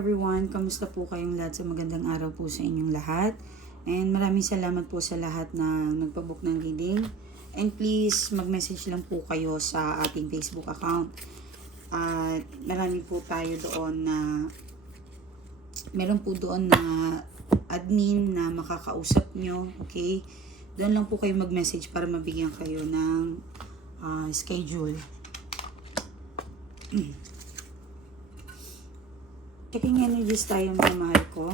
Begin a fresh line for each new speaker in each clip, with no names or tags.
everyone, kamusta po kayong lahat sa magandang araw po sa inyong lahat. And maraming salamat po sa lahat na nagpabook ng reading. And please, mag-message lang po kayo sa ating Facebook account. At marami po tayo doon na meron po doon na admin na makakausap nyo. Okay? Doon lang po kayo mag-message para mabigyan kayo ng ah, schedule. Checking energies tayo mga mahal ko.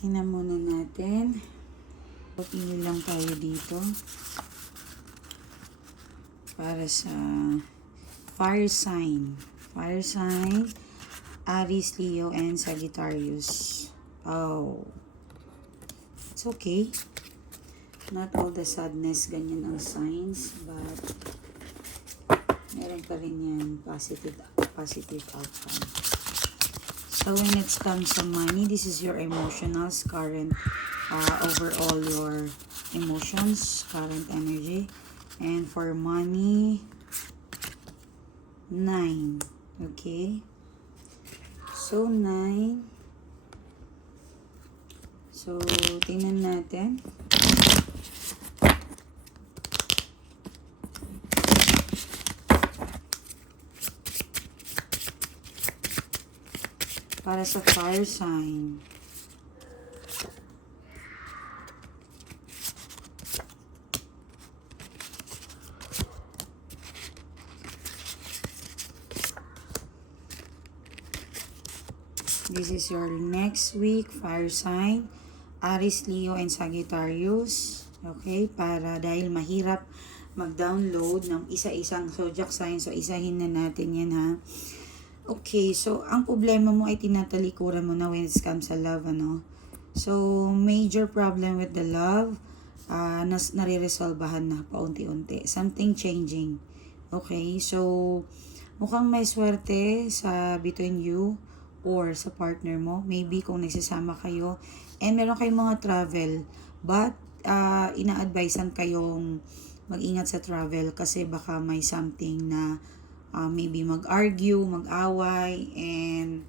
Tingnan muna natin. Pili lang tayo dito. Para sa fire sign. Fire sign. Aries, Leo, and Sagittarius. Oh. It's okay. Not all the sadness, ganyan ang signs, but meron pa rin yan positive positive outcome. So when it comes to money, this is your emotionals, current uh, overall your emotions, current energy. And for money, 9. Okay? So, 9. So, tingnan natin. Para sa fire sign. This is your next week fire sign. Aries, Leo, and Sagittarius. Okay? Para dahil mahirap mag-download ng isa-isang zodiac sign. So, isahin na natin yan ha. Okay, so ang problema mo ay tinatalikuran mo na when it comes sa love, ano? So, major problem with the love, uh, nas nare-resolbahan na paunti-unti. Something changing. Okay, so mukhang may swerte sa between you or sa partner mo. Maybe kung nagsasama kayo and meron kayong mga travel, but uh, ina-advisean kayong mag-ingat sa travel kasi baka may something na uh, maybe mag-argue, mag-away, and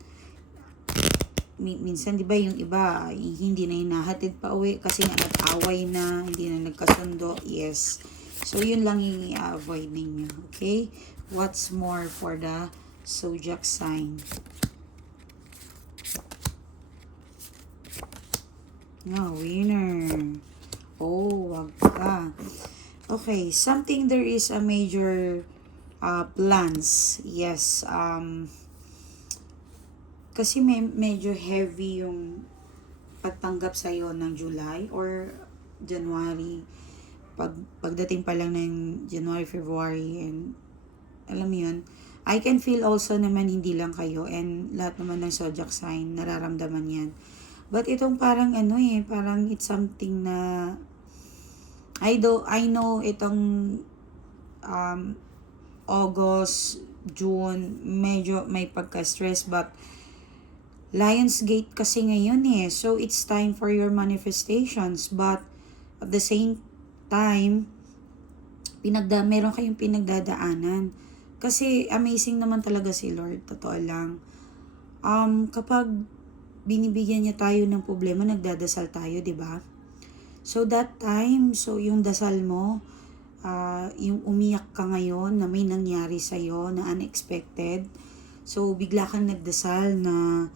mi- minsan 'di ba yung iba hindi na hinahatid pa uwi kasi nga nag-away na, hindi na nagkasundo. Yes. So yun lang yung i-avoid ninyo, okay? What's more for the zodiac sign? No, winner. Oh, wag ka. Okay, something there is a major uh, plans. Yes. Um, kasi may, medyo heavy yung pagtanggap sa'yo ng July or January. Pag, pagdating pa lang ng January, February, and alam mo yun, I can feel also naman hindi lang kayo and lahat naman ng zodiac sign, nararamdaman yan. But itong parang ano eh, parang it's something na I do I know itong um August, June, medyo may pagka-stress but Lionsgate kasi ngayon eh. So it's time for your manifestations but at the same time pinagda meron kayong pinagdadaanan. Kasi amazing naman talaga si Lord, totoo lang. Um kapag binibigyan niya tayo ng problema, nagdadasal tayo, 'di ba? So that time, so yung dasal mo, uh, yung umiyak ka ngayon na may nangyari sa iyo na unexpected. So bigla kang nagdasal na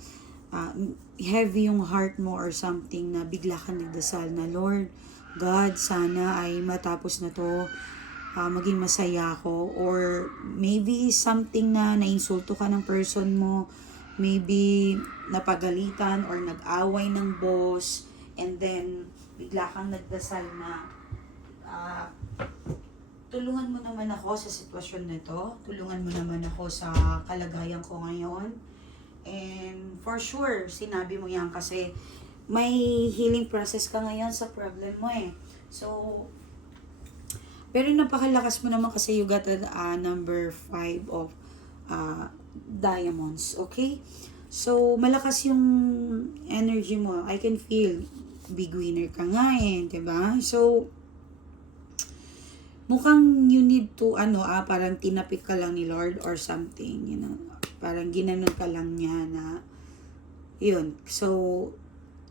uh, heavy yung heart mo or something na bigla kang nagdasal na Lord, God, sana ay matapos na to uh, maging masaya ako. Or maybe something na nainsulto ka ng person mo. Maybe napagalitan or nag-away ng boss. And then bigla kang nagdasal na ah, tulungan mo naman ako sa sitwasyon na to. Tulungan mo naman ako sa kalagayan ko ngayon. And for sure, sinabi mo yan kasi may healing process ka ngayon sa problem mo eh. So, pero napakalakas mo naman kasi you got a uh, number 5 of uh, diamonds, okay? So, malakas yung energy mo. I can feel big winner ka nga eh, ba? So, mukhang you need to, ano, ah, parang tinapik ka lang ni Lord or something, you know. Parang ginanon ka lang niya na, yun. So,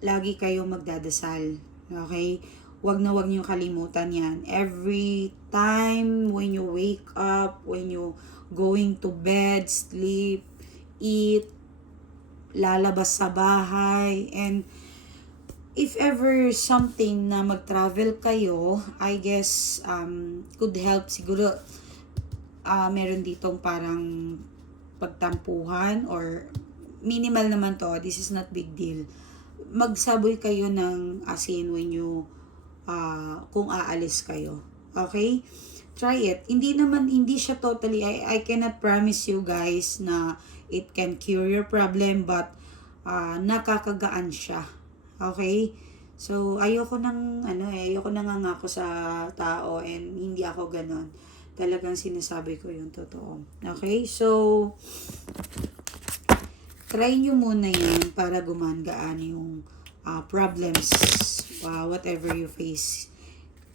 lagi kayo magdadasal. Okay? Huwag na huwag niyo kalimutan yan. Every time when you wake up, when you going to bed, sleep, eat, lalabas sa bahay, and if ever something na mag-travel kayo, I guess um, could help siguro ah meron ditong parang pagtampuhan or minimal naman to, this is not big deal. Magsaboy kayo ng asin when you ah kung aalis kayo. Okay? Try it. Hindi naman, hindi siya totally, I, I cannot promise you guys na it can cure your problem, but ah nakakagaan siya. Okay? So, ayoko nang, ano eh, ayoko nangangako sa tao and hindi ako ganon. Talagang sinasabi ko yung totoo. Okay? So, try nyo muna yan para gumaan yung ah, problems, ah, whatever you face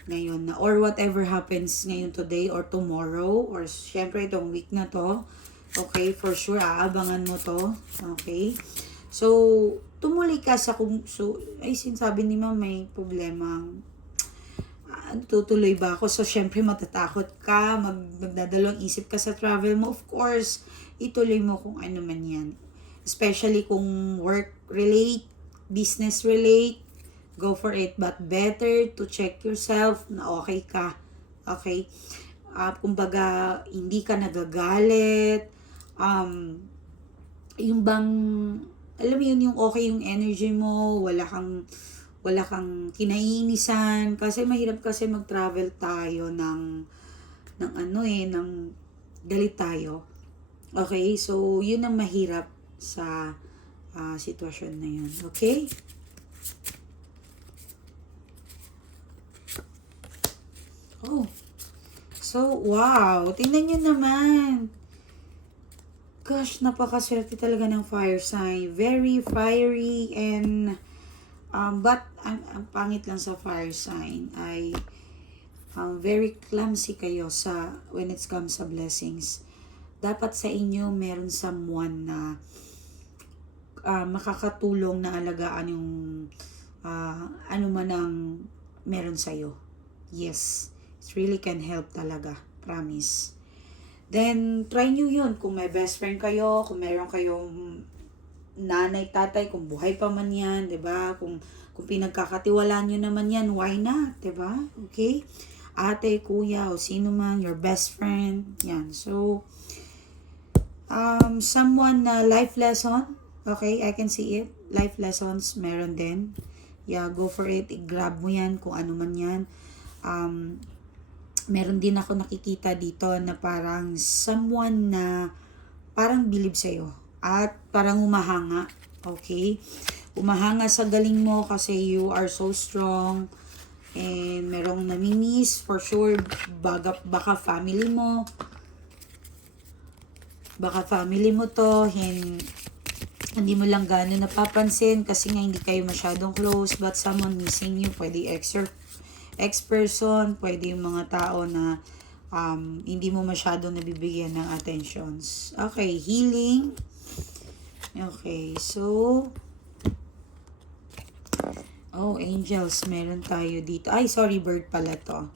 ngayon na or whatever happens ngayon today or tomorrow or syempre itong week na to okay for sure aabangan mo to okay so tumuloy ka sa kung so ay sinasabi ni ma'am may problema ah, tutuloy ba ako so syempre matatakot ka mag, magdadalawang isip ka sa travel mo of course ituloy mo kung ano man yan especially kung work relate business relate go for it. But better to check yourself na okay ka. Okay? Uh, kumbaga, hindi ka nagagalit. Um, yung bang, alam mo yun, yung okay yung energy mo, wala kang, wala kang kinainisan. Kasi mahirap kasi mag-travel tayo ng, ng ano eh, ng galit tayo. Okay? So, yun ang mahirap sa uh, sitwasyon na yun. Okay? Oh. So, wow. Tingnan nyo naman. Gosh, napakaswerte talaga ng fire sign. Very fiery and um, but ang, ang pangit lang sa fire sign ay um, very clumsy kayo sa when it comes sa blessings. Dapat sa inyo meron someone na uh, makakatulong na alagaan yung uh, ano man ang meron sa'yo. Yes. It really can help talaga. Promise. Then, try nyo yun. Kung may best friend kayo, kung meron kayong nanay, tatay, kung buhay pa man yan, 'di ba? Kung kung pinagkakatiwalaan nyo naman yan, why not, 'di ba? Okay? Ate, kuya, o sino man, your best friend, yan. So, um, someone na life lesson, okay, I can see it. Life lessons, meron din. Yeah, go for it. I-grab mo yan, kung ano man yan. Um, meron din ako nakikita dito na parang someone na parang believe sa'yo at parang umahanga. Okay? Umahanga sa galing mo kasi you are so strong and merong namimiss for sure baka, baka family mo baka family mo to hin, hindi mo lang gano'n napapansin kasi nga hindi kayo masyadong close but someone missing you pwede ex ex-person, pwede yung mga tao na um, hindi mo masyado nabibigyan ng attentions. Okay, healing. Okay, so, oh, angels, meron tayo dito. Ay, sorry, bird pala to.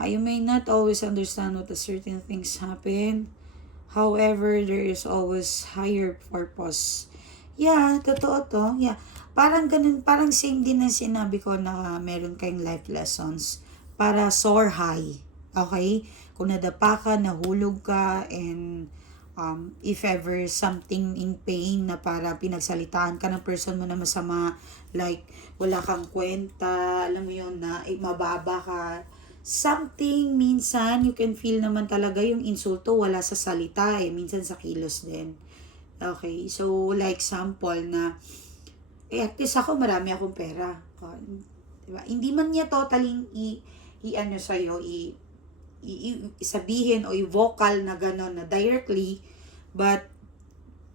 Uh, you may not always understand what a certain things happen. However, there is always higher purpose. Yeah, totoo to. Yeah. Parang ganun, parang same din na sinabi ko na meron kayong life lessons para soar high. Okay? Kung nadapa ka, nahulog ka, and um, if ever something in pain na para pinagsalitaan ka ng person mo na masama, like wala kang kwenta, alam mo yun, na eh, mababa ka, something, minsan, you can feel naman talaga yung insulto, wala sa salita eh, minsan sa kilos din. Okay, so like sample na, eh, at least ako, marami akong pera. Oh, diba? Hindi man niya totally i, i ano sa'yo, i, i, i, sabihin o i-vocal na gano'n na directly, but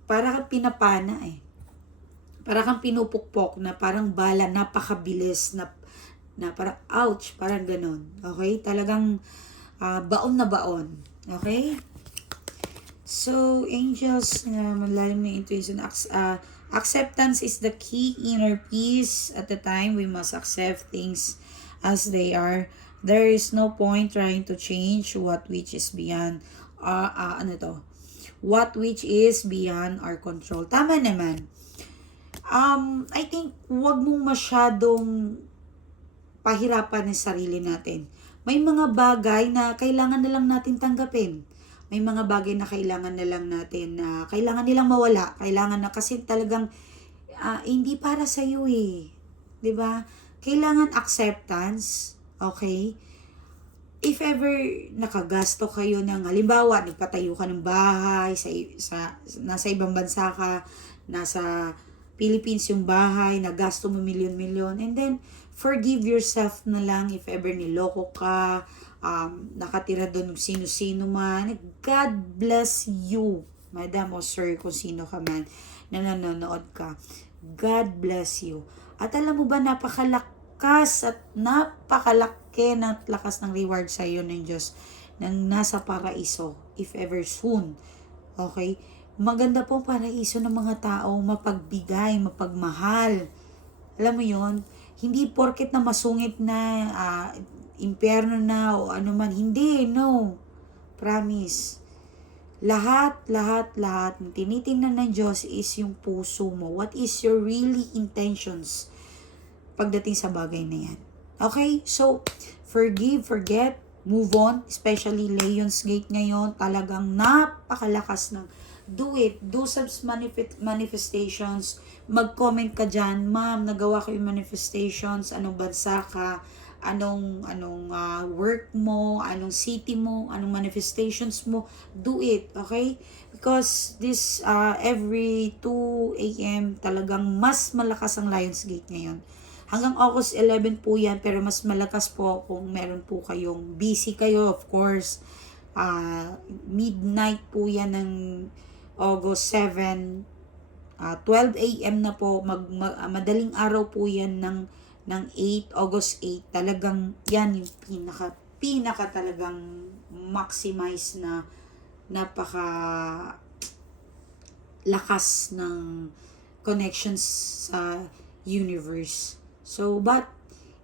para kang pinapana eh. Para kang pinupukpok na parang bala, napakabilis, na, na parang ouch, parang gano'n. Okay? Talagang ah, baon na baon. Okay? So, angels, na malalim na intuition, ac- ah, acceptance is the key inner peace. At the time, we must accept things as they are. There is no point trying to change what which is beyond, ah ah, ano to? What which is beyond our control. Tama naman. Um, I think, wag mong masyadong pahirapan ng sarili natin. May mga bagay na kailangan na lang natin tanggapin. May mga bagay na kailangan na lang natin na kailangan nilang mawala. Kailangan na kasi talagang ah, hindi para sa iyo eh. 'Di ba? Kailangan acceptance, okay? If ever nakagasto kayo ng halimbawa, nagpatayo ka ng bahay sa, sa nasa ibang bansa ka, nasa Philippines yung bahay, nagasto mo milyon-milyon, and then forgive yourself na lang if ever niloko ka, um, nakatira doon sino-sino man. God bless you, madam o sir, kung sino ka man na nanonood ka. God bless you. At alam mo ba, napakalakas at napakalaki ng lakas ng reward sa iyo ng Diyos nang nasa paraiso, if ever soon. Okay? Maganda po paraiso ng mga tao, mapagbigay, mapagmahal. Alam mo yon hindi porket na masungit na ah, impyerno na o ano man. Hindi, no. Promise. Lahat, lahat, lahat ng tinitingnan ng Diyos is yung puso mo. What is your really intentions pagdating sa bagay na yan? Okay? So, forgive, forget, move on. Especially Leon's Gate ngayon. Talagang napakalakas ng do it. Do some manifest, manifestations. Mag-comment ka dyan. Ma'am, nagawa ko yung manifestations. Anong bansa ka? Anong, anong ah, work mo? Anong city mo? Anong manifestations mo? Do it. Okay? Because this, uh, every 2 a.m. talagang mas malakas ang Lionsgate ngayon. Hanggang August 11 po yan, pero mas malakas po kung meron po kayong busy kayo, of course. Ah, midnight po yan ng August 7, ah, 12 a.m. na po, mag, mag- madaling araw po yan ng, ng 8, August 8. Talagang yan yung pinaka, pinaka talagang maximize na napaka lakas ng connections sa universe. So, but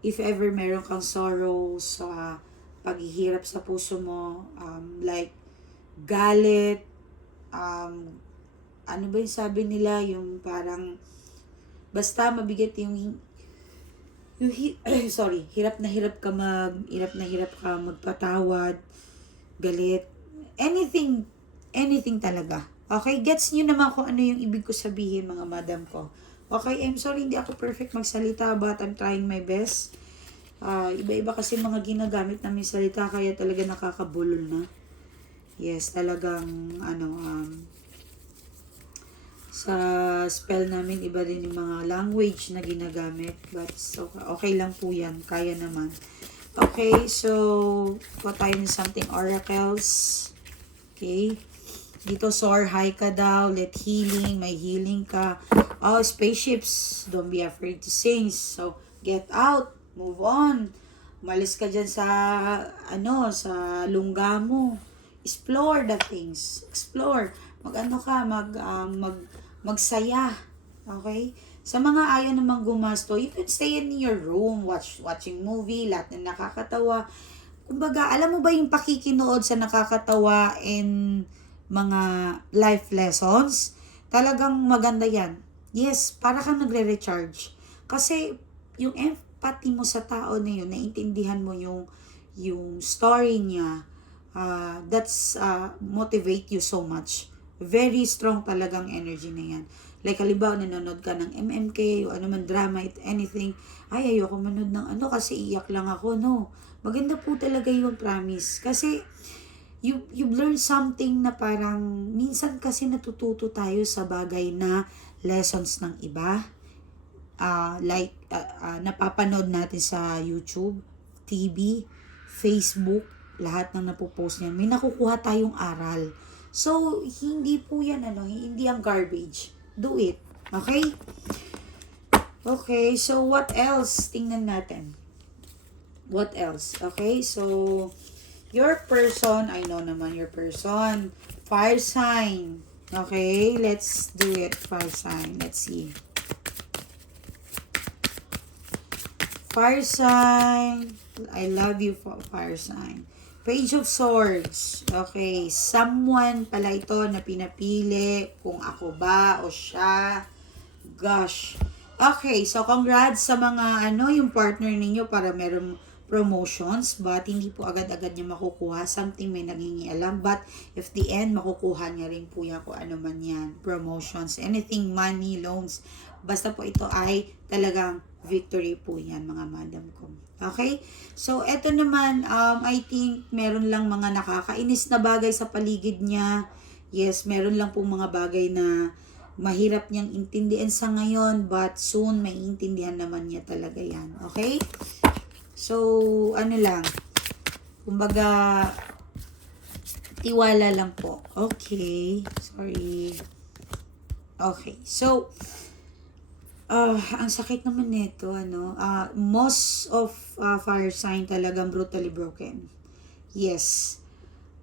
if ever meron kang sorrow sa paghihirap sa puso mo, um, like galit, um, ano ba yung sabi nila, yung parang, basta mabigat yung, yung hi- sorry, hirap na hirap ka mag, hirap na hirap ka magpatawad, galit, anything, anything talaga. Okay, gets nyo naman kung ano yung ibig ko sabihin mga madam ko. Okay, I'm sorry hindi ako perfect magsalita but I'm trying my best. Ah, iba-iba kasi mga ginagamit namin salita kaya talaga nakakabulol na. Yes, talagang ano um sa spell namin iba din yung mga language na ginagamit. But so, okay lang po yan. Kaya naman. Okay so kuha tayo ng something oracles. Okay. Dito soar high ka daw. Let healing. May healing ka. Oh spaceships. Don't be afraid to sing. So get out. Move on. Umalis ka dyan sa ano sa lungga mo. Explore the things. Explore. Mag ano ka? Mag ah, mag magsaya okay? Sa mga ayaw naman gumasto you can stay in your room watch watching movie lahat na nakakatawa. Kumbaga alam mo ba yung pakikinood sa nakakatawa in mga life lessons? Talagang maganda yan. Yes para kang nagre-recharge. Kasi yung empathy mo sa tao na yun naiintindihan mo yung yung story niya uh, that's uh, motivate you so much. Very strong talagang energy na yan. Like, halimbawa, nanonood ka ng MMK o ano drama, it, anything. Ay, ayoko manood ng ano kasi iyak lang ako. No. Maganda po talaga yung promise. Kasi, you, you've learned something na parang, minsan kasi natututo tayo sa bagay na lessons ng iba. Ah, like, ah, ah, napapanood natin sa YouTube, TV, Facebook, lahat ng napopost niyan, may nakukuha tayong aral. So, hindi po yan, ano, hindi ang garbage. Do it. Okay? Okay, so what else? Tingnan natin. What else? Okay, so, Your person, I know naman your person. Fire sign. Okay, let's do it. Fire sign. Let's see. Fire sign. I love you, fire sign. Page of Swords. Okay, someone pala ito na pinapili kung ako ba o siya. Gosh. Okay, so congrats sa mga ano, yung partner ninyo para meron promotions but hindi po agad-agad niya makukuha. Something may nangingialam but if the end, makukuha niya rin po yan kung ano man yan. Promotions, anything, money, loans. Basta po ito ay talagang victory po yan mga madam ko. Okay? So, eto naman, um, I think meron lang mga nakakainis na bagay sa paligid niya. Yes, meron lang pong mga bagay na mahirap niyang intindihan sa ngayon but soon may intindihan naman niya talaga yan. Okay? So, ano lang, kumbaga, tiwala lang po. Okay, sorry. Okay, so, ah ang sakit naman nito, ano, ah most of ah, fire sign talagang brutally broken. Yes.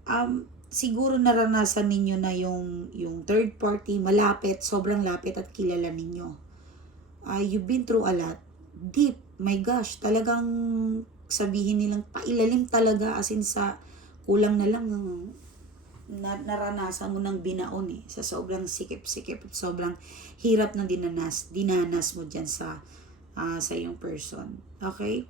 Um, siguro naranasan ninyo na yung, yung third party, malapit, sobrang lapit at kilala ninyo. Ah, you've been through a lot. Deep, my gosh, talagang sabihin nilang pailalim talaga as in sa kulang na lang ng na, naranasan mo ng binaon eh sa sobrang sikip-sikip at sobrang hirap na dinanas dinanas mo dyan sa ah, sa iyong person okay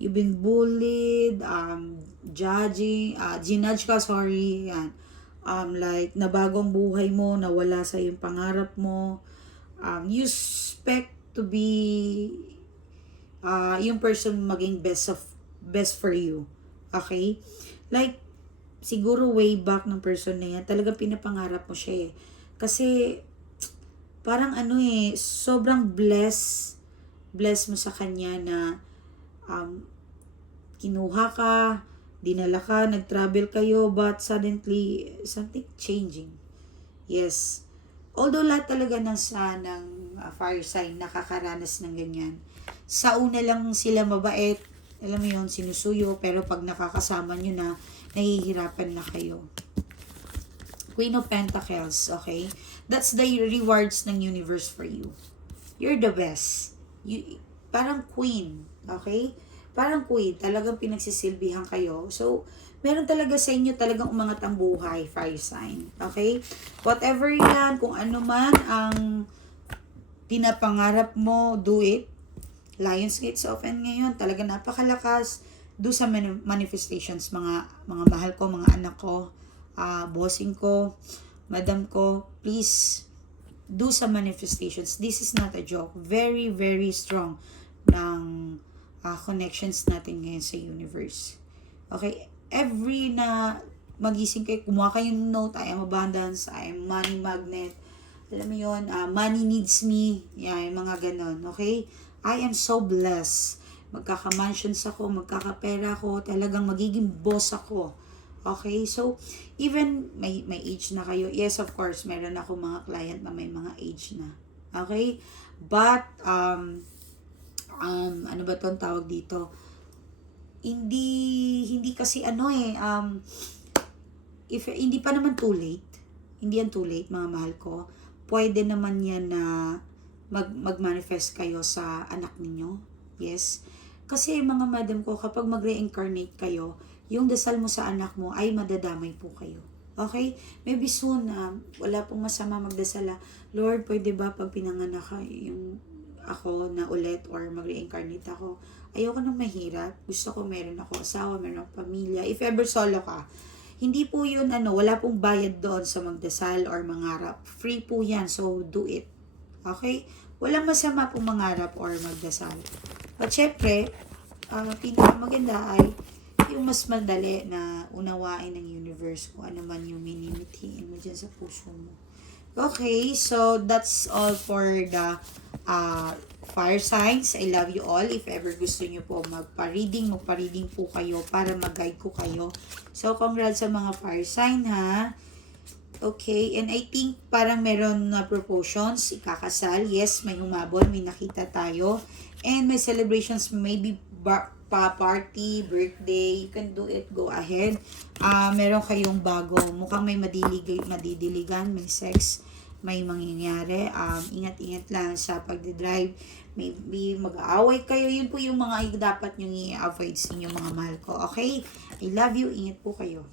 you've been bullied um judging uh, ginudge ka sorry yan um like nabagong buhay mo nawala sa iyong pangarap mo um you expect to be uh, yung person maging best of best for you. Okay? Like, siguro way back ng person na yan, talaga pinapangarap mo siya eh. Kasi, parang ano eh, sobrang bless, bless mo sa kanya na um, kinuha ka, dinala ka, nag-travel kayo, but suddenly, something changing. Yes. Although lahat talaga ng sa ng uh, fire sign nakakaranas ng ganyan. Sa una lang sila mabait, alam mo yun, sinusuyo, pero pag nakakasama nyo na, nahihirapan na kayo. Queen of Pentacles, okay? That's the rewards ng universe for you. You're the best. You, parang queen, okay? Parang queen, talagang pinagsisilbihan kayo. So, meron talaga sa inyo talagang umangat ang buhay, fire sign. Okay? Whatever yan, kung ano man ang pinapangarap mo, do it. Lions Gates open ngayon, talaga napakalakas. Do sa mani- manifestations, mga mga mahal ko, mga anak ko, ah bossing ko, madam ko, please do sa manifestations. This is not a joke. Very, very strong ng ah, connections natin ngayon sa universe. Okay? Every na magising kayo, kumuha kayo ng note, I am abundance, I am money magnet, alam mo yun, ah, money needs me, yan, mga ganon, okay? I am so blessed. Magkaka-mansions ako, magkakapera ako, talagang magiging boss ako. Okay? So, even may, may age na kayo, yes, of course, meron ako mga client na may mga age na. Okay? But, um, um, ano ba tong tawag dito? Hindi, hindi kasi ano eh, um, if, hindi pa naman too late. Hindi yan too late, mga mahal ko. Pwede naman yan na mag, mag-manifest kayo sa anak ninyo. Yes. Kasi mga madam ko, kapag mag-reincarnate kayo, yung dasal mo sa anak mo ay madadamay po kayo. Okay? Maybe soon, um, wala pong masama magdasal. ah, Lord, pwede ba pag pinanganak yung ako na ulit or mag-reincarnate ako, ayoko nang mahirap. Gusto ko meron ako asawa, meron ako pamilya. If ever solo ka, hindi po yun ano, wala pong bayad doon sa magdasal or mangarap. Free po yan, so do it. Okay? Walang masama pong mangarap or magdasal. At syempre, uh, pinakamaganda ay yung mas madali na unawain ng universe kung ano man yung minimitiin mo dyan sa puso mo. Okay, so that's all for the uh, fire signs. I love you all. If ever gusto nyo po magpa-reading, magpa-reading po kayo para mag-guide ko kayo. So, congrats sa mga fire sign ha. Okay, and I think parang meron na proportions, ikakasal. Yes, may humabol, may nakita tayo. And may celebrations, maybe bar- pa-party, birthday, you can do it, go ahead. Ah, meron kayong bago, mukhang may madilig, madidiligan, may sex, may mangyayari. Um, ingat-ingat lang sa pagdidrive. Maybe mag-aaway kayo. Yun po yung mga dapat nyo i-avoid sa inyong mga mahal ko. Okay? I love you. Ingat po kayo.